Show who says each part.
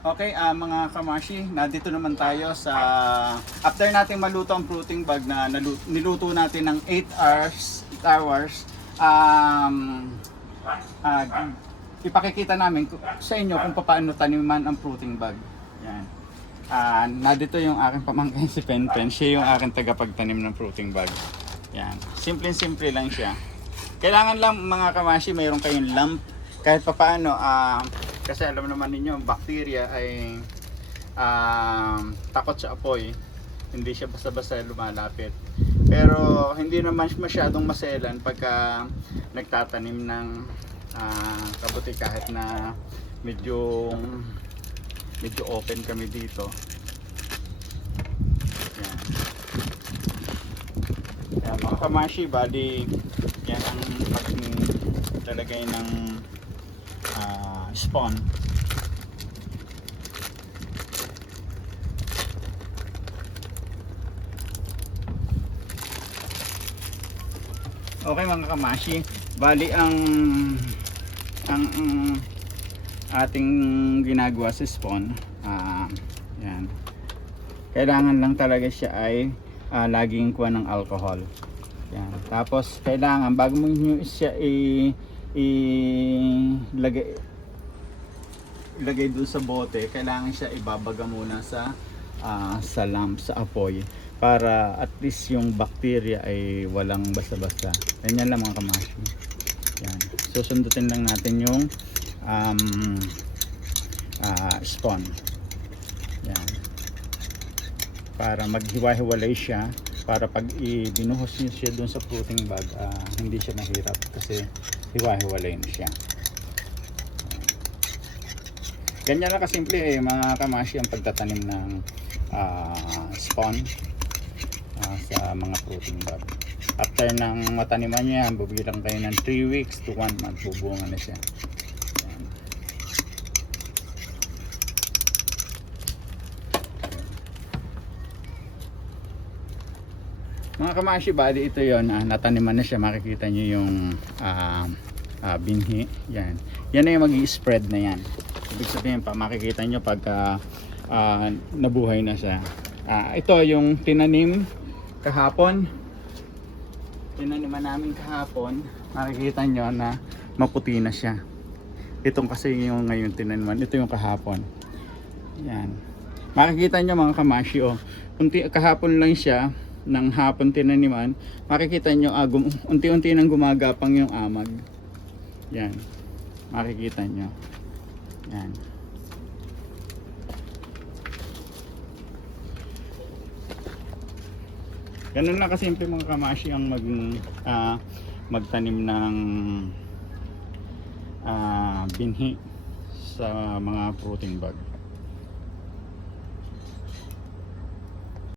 Speaker 1: Okay, ah, mga kamashi, nandito naman tayo sa after nating maluto ang fruiting bag na nalu- niluto natin ng 8 hours, 8 hours. Um, ah, ipakikita namin sa inyo kung paano taniman ang fruiting bag. Yan. Ah, nandito yung aking pamangkin si Penpen. Siya yung aking tagapagtanim ng fruiting bag. Yan. Simple-simple lang siya. Kailangan lang mga kamashi, mayroon kayong lamp. Kahit pa paano, ah, kasi alam naman ninyo, ang bacteria ay ah, takot sa apoy. Hindi siya basta-basta lumalapit. Pero hindi naman masyadong maselan pagka nagtatanim ng ah, kabuti kahit na medyo medyo open kami dito. Yan. Yan, mga kamashi, bali, yan ang paglalagay ng spawn. Okay mga kamashi, bali ang ang, ang ating ginagawa sa spawn, ah, yan. Kailangan lang talaga siya ay ah, laging kuha ng alcohol. Yan. Tapos kailangan bago mo nyo siya i ilagay ilagay doon sa bote, kailangan siya ibabaga muna sa ah, sa lamp, sa apoy para at least yung bacteria ay walang basta-basta. Ganyan lang mga kamashi. Yan. Susundutin lang natin yung um, ah, spawn. Yan. Para maghiwa-hiwalay siya para pag ibinuhos niyo siya doon sa fruiting bag, ah, hindi siya mahirap kasi hiwa-hiwalay na siya. Ganyan lang kasimple eh, mga kamashi ang pagtatanim ng ah, spawn ah, sa mga fruiting bag. After ng mataniman niya, bubilang kayo ng 3 weeks to 1 month, bubunga na siya. Mga kamashi, bali ito yon ah, nataniman na siya. Makikita nyo yung ah, ah, binhi. Yan. Yan na yung mag spread na yan. Ibig sabihin pa, makikita nyo pagka ah, nabuhay na siya. Ah, ito yung tinanim kahapon. Tinaniman namin kahapon. Makikita nyo na maputi na siya. Itong kasi yung ngayon tinaniman. Ito yung kahapon. Yan. Makikita nyo mga kamashi, oh. Unti, kahapon lang siya ng hapon tinaniman, makikita nyo ah, unti-unti nang gumagapang yung amag. Yan. Makikita nyo. Yan. Ganun lang kasimple mga kamashi ang mag ah, magtanim ng ah, binhi sa mga fruiting bag.